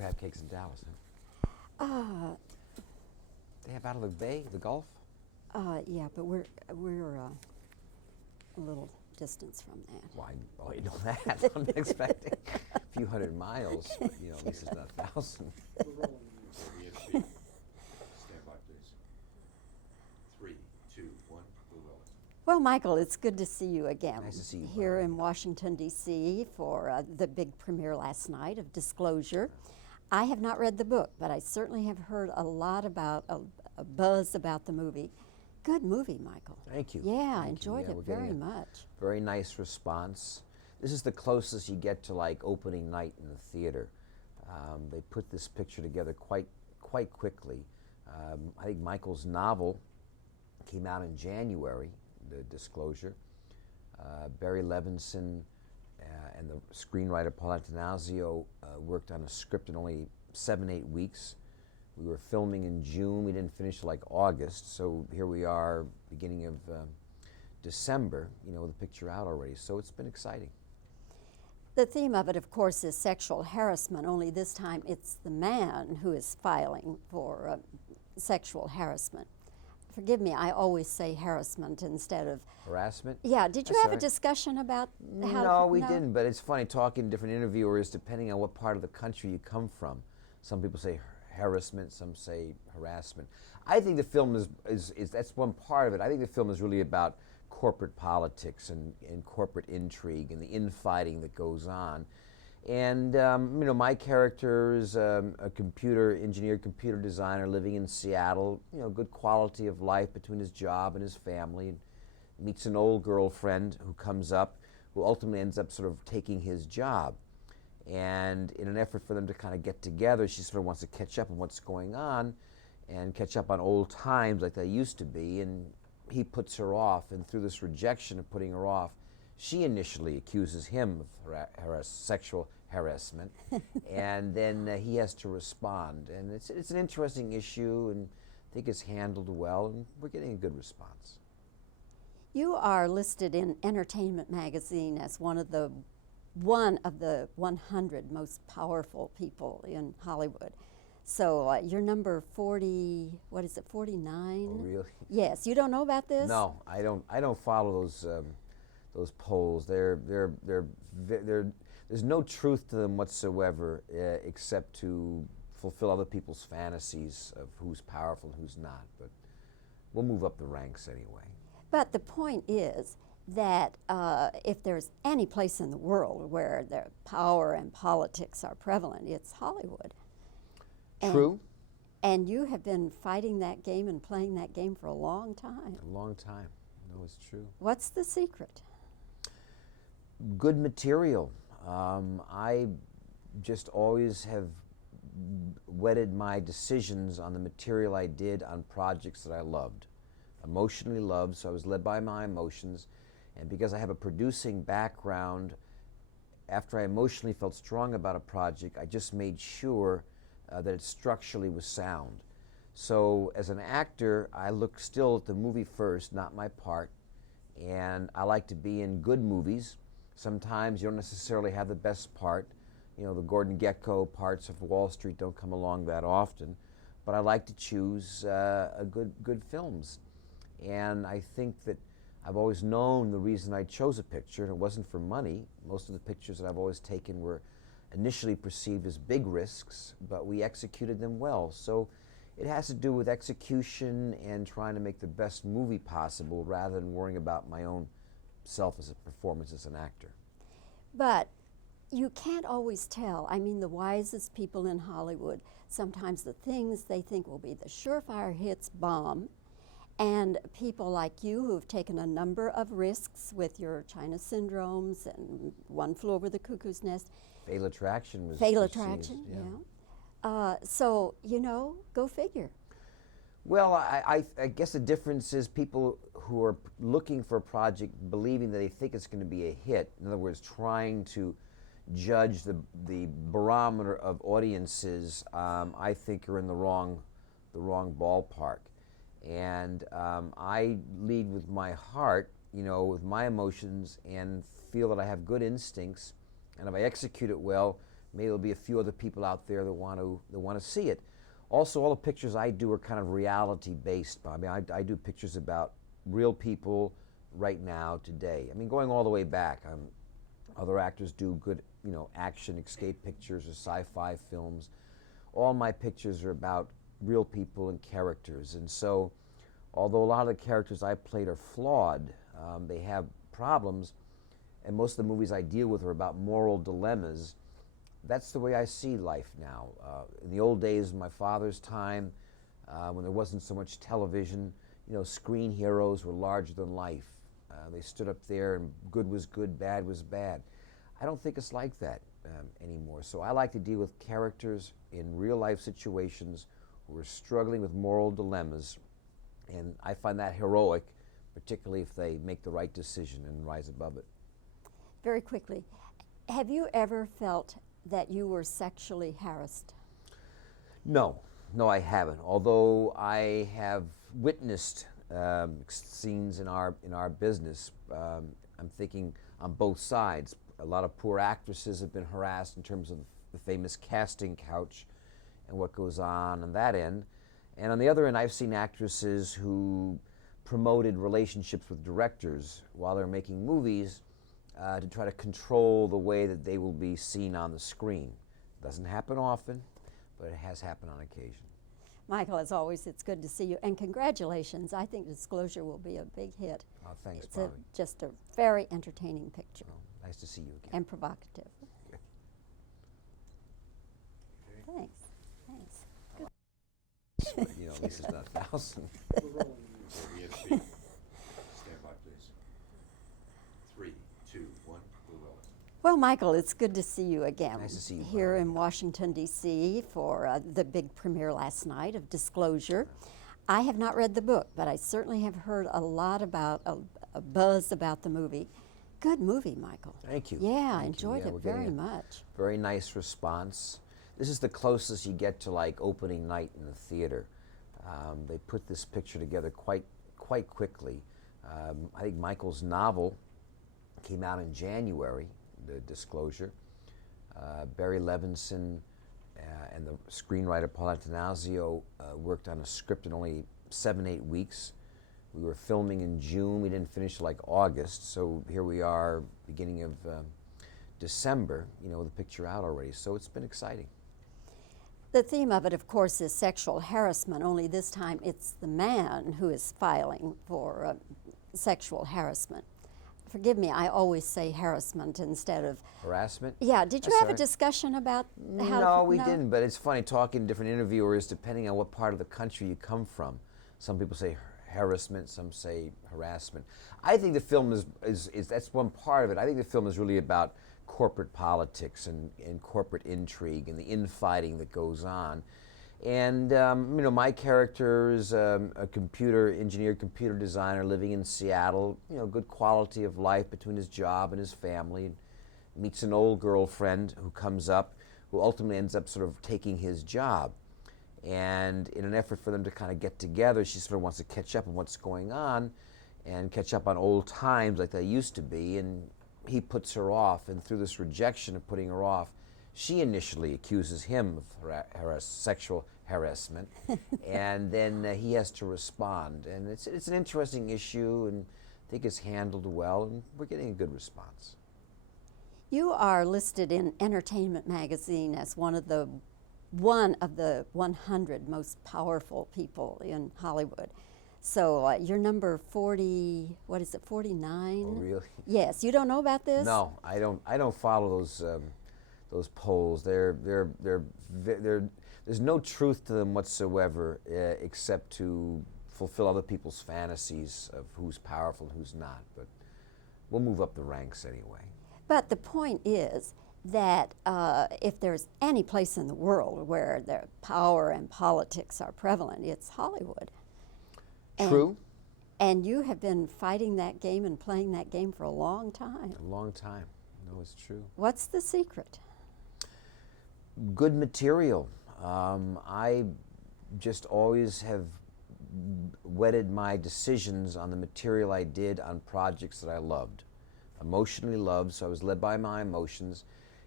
crab cakes in Dallas, huh? Uh, They have out of the bay, the Gulf? yeah, but we're a little distance from that. Why? Oh, you know that. I'm expecting a few hundred miles, but at least it's not 1,000. We're rolling in ESP. Stand by, please. 3, 2, 1, we're rolling. Well, Michael, it's good to see you again. Nice to see you, here Bobbie. in Washington, D.C. for the big premiere last night of Disclosure. I have not read the book, but I certainly have heard a lot about, a buzz about the movie. Good movie, Michael. Thank you. Yeah, I Thank you. enjoyed Yeah, it we're getting very a much. Very nice response. This is the closest you get to like opening night in the theater. They put this picture together quite quickly. I think Michael's novel came out in January, The Disclosure. Barry Levinson and the screenwriter Paul Antanasio worked on a script in only 7-8 weeks. We were filming in June. We didn't finish till like August. So here we are, beginning of December, with the picture out already. So it's been exciting. The theme of it, of course, is sexual harassment, only this time it's the man who is filing for sexual harassment. Forgive me, I always say harassment instead of... Harassment? Yeah, did you That's have all a right. discussion about how... No, we didn't, but it's funny talking to different interviewers depending on what part of the country you come from. Some people say harassment, some say harassment. I think the film is that's one part of it. I think the film is really about corporate politics and corporate intrigue and the infighting that goes on. And my character is a computer engineer, computer designer living in Seattle. Good quality of life between his job and his family. And meets an old girlfriend who comes up, who ultimately ends up sort of taking his job. And in an effort for them to kind of get together, she sort of wants to catch up on what's going on and catch up on old times like they used to be. And he puts her off, and through this rejection of putting her off, she initially accuses him of sexual harassment, and then he has to respond. And it's an interesting issue, and I think it's handled well, and we're getting a good response. You are listed in Entertainment Magazine as one of the 100 most powerful people in Hollywood. So you're number 40, what is it, 49? Oh, really? Yes, you don't know about this? No, I don't follow those polls. There's no truth to them whatsoever, except to fulfill other people's fantasies of who's powerful and who's not. But we'll move up the ranks anyway. But the point is that if there's any place in the world where the power and politics are prevalent, it's Hollywood. True. And you have been fighting that game and playing that game for a long time. A long time. No, it's true. What's the secret? Good material. I just always have wedded my decisions on the material I did on projects that I loved. Emotionally loved, so I was led by my emotions. And because I have a producing background, after I emotionally felt strong about a project, I just made sure that it structurally was sound. So as an actor, I look still at the movie first, not my part. And I like to be in good movies. Sometimes you don't necessarily have the best part. The Gordon Gekko parts of Wall Street don't come along that often. But I like to choose good films. And I think that I've always known the reason I chose a picture, and it wasn't for money. Most of the pictures that I've always taken were initially perceived as big risks, but we executed them well. So it has to do with execution and trying to make the best movie possible rather than worrying about my own self as a performance as an actor. But you can't always tell. I mean, the wisest people in Hollywood, sometimes the things they think will be the surefire hits bomb. And people like you who've taken a number of risks with your China syndromes and One Flew Over the Cuckoo's Nest. Fatal Attraction was Fatal perceived, Attraction, yeah. So, go figure. Well, I guess the difference is people who are looking for a project believing that they think it's going to be a hit, in other words, trying to judge the barometer of audiences, I think are in the wrong ballpark. And I lead with my heart, with my emotions, and feel that I have good instincts. And if I execute it well, maybe there'll be a few other people out there that want to see it. Also, all the pictures I do are kind of reality based, Bobbie. I do pictures about real people right now, today. I mean, going all the way back. Other actors do good, action escape pictures or sci-fi films. All my pictures are about real people and characters. And so, although a lot of the characters I played are flawed, they have problems, and most of the movies I deal with are about moral dilemmas. That's the way I see life now. In the old days, of my father's time, when there wasn't so much television, screen heroes were larger than life. They stood up there and good was good, bad was bad. I don't think it's like that anymore. So I like to deal with characters in real life situations who are struggling with moral dilemmas, and I find that heroic, particularly if they make the right decision and rise above it. Very quickly, have you ever felt that you were sexually harassed? No, I haven't. Although I have witnessed scenes in our business. I'm thinking on both sides. A lot of poor actresses have been harassed in terms of the famous casting couch and what goes on that end. And on the other end, I've seen actresses who promoted relationships with directors while they're making movies to try to control the way that they will be seen on the screen. Doesn't happen often, but it has happened on occasion. Michael, as always, it's good to see you, and congratulations. I think Disclosure will be a big hit. Oh, thanks, It's Bobbie. just a very entertaining picture Oh, nice to see you again. and provocative. Okay. Thanks. This is not 1,000. Okay, we have speed. Stand by, please. 3, 2, 1, we're rolling. Well, Michael, it's good to see you again. Nice to see you, here Bobbie. in Washington, D.C. for the big premiere last night of Disclosure. I have not read the book, but I certainly have heard a lot about, a buzz about the movie. Good movie, Michael. Thank you. Yeah, I Thank you. enjoyed Yeah, it we're getting very a much. Very nice response. This is the closest you get to like opening night in the theater. They put this picture together quite quickly. I think Michael's novel came out in January, The Disclosure. Barry Levinson and the screenwriter Paul Antanasio worked on a script in only 7-8 weeks. We were filming in June. We didn't finish till like August. So here we are, beginning of December, with the picture out already. So it's been exciting. The theme of it, of course, is sexual harassment, only this time it's the man who is filing for sexual harassment. Forgive me, I always say harassment instead of... Harassment? Yeah, did you That's have all a right. discussion about how... No, we didn't, but it's funny talking to different interviewers depending on what part of the country you come from. Some people say harassment, some say harassment. I think the film is that's one part of it. I think the film is really about corporate politics and corporate intrigue and the infighting that goes on. And my character is a computer engineer, computer designer living in Seattle. Good quality of life between his job and his family. And meets an old girlfriend who comes up, who ultimately ends up sort of taking his job. And in an effort for them to kind of get together, she sort of wants to catch up on what's going on and catch up on old times like they used to be. And he puts her off, and through this rejection of putting her off, she initially accuses him of sexual harassment, and then he has to respond. And it's an interesting issue, and I think it's handled well, and we're getting a good response. You are listed in Entertainment Magazine as one of the 100 most powerful people in Hollywood. So you're number 40, what is it, 49? Oh, really? Yes, you don't know about this? No, I don't follow those polls. There's no truth to them whatsoever, except to fulfill other people's fantasies of who's powerful and who's not. But we'll move up the ranks anyway. But the point is that if there's any place in the world where the power and politics are prevalent, it's Hollywood. True. And you have been fighting that game and playing that game for a long time. A long time. No, it's true. What's the secret? Good material. I just always have wedded my decisions on the material I did on projects that I loved. Emotionally loved, so I was led by my emotions.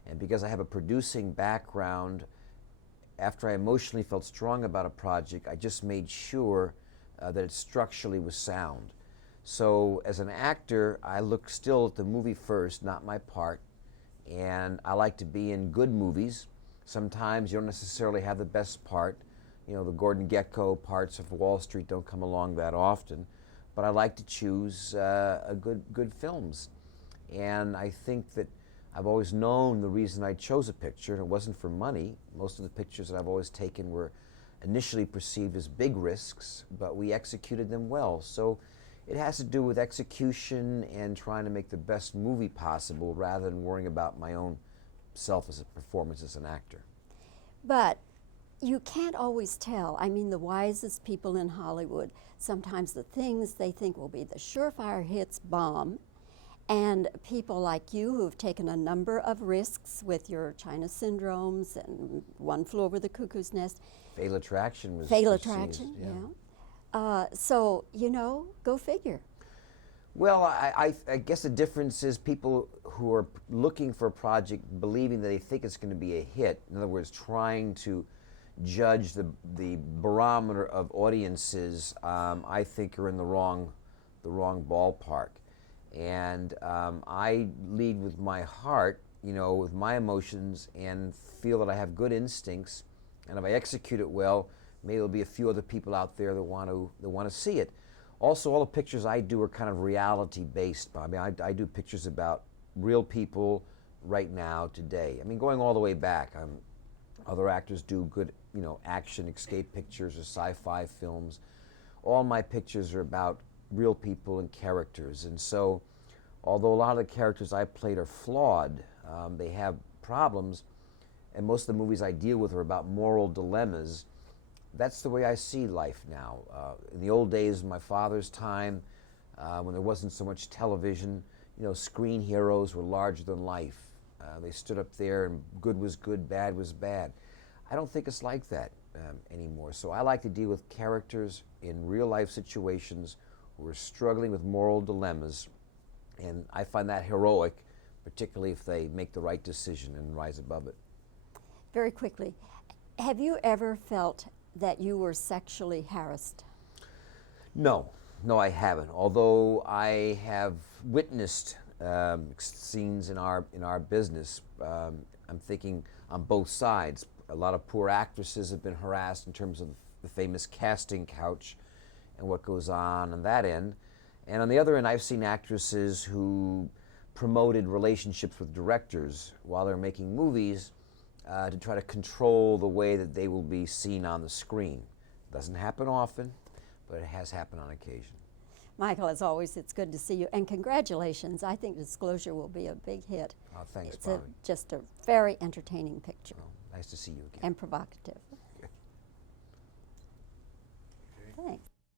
And because I have a producing background, after I emotionally felt strong about a project, I just made sure that it structurally was sound. So as an actor, I look still at the movie first, not my part. And I like to be in good movies. Sometimes you don't necessarily have the best part. You know, the Gordon Gekko parts of Wall Street don't come along that often. But I like to choose good films. And I think that I've always known the reason I chose a picture, and it wasn't for money. Most of the pictures that I've always taken were initially perceived as big risks, but we executed them well. So it has to do with execution and trying to make the best movie possible rather than worrying about my own self as a performance as an actor. But you can't always tell. I mean, the wisest people in Hollywood, sometimes the things they think will be the surefire hits bomb. And people like you who have taken a number of risks with your China syndromes and One Flew Over the Cuckoo's Nest. Fatal Attraction was Fatal perceived, Attraction, yeah. So, you know, go figure. Well, I guess the difference is people who are looking for a project believing that they think it's going to be a hit, in other words, trying to judge the barometer of audiences, I think are in the wrong ballpark. And I lead with my heart, you know, with my emotions, and feel that I have good instincts. And if I execute it well, maybe there'll be a few other people out there that want to see it. Also, all the pictures I do are kind of reality-based, Bobbie. I do pictures about real people right now, today. I mean, going all the way back. Other actors do good, you know, action escape pictures or sci-fi films. All my pictures are about real people and characters, and so although a lot of the characters I played are flawed, they have problems, and most of the movies I deal with are about moral dilemmas. That's the way I see life now. In the old days, in my father's time, when there wasn't so much television, you know, screen heroes were larger than life. They stood up there and good was good, bad was bad. I don't think it's like that anymore. So I like to deal with characters in real life situations who are struggling with moral dilemmas, and I find that heroic, particularly if they make the right decision and rise above it. Very quickly, have you ever felt that you were sexually harassed? No, I haven't. Although I have witnessed scenes in our business. I'm thinking on both sides. A lot of poor actresses have been harassed in terms of the famous casting couch and what goes on that end. And on the other end, I've seen actresses who promoted relationships with directors while they're making movies to try to control the way that they will be seen on the screen. Doesn't happen often, but it has happened on occasion. Michael, as always, it's good to see you, and congratulations. I think Disclosure will be a big hit. Oh, thanks, It's Bobbie. just a very entertaining picture. Nice to see you again. And provocative. Thanks.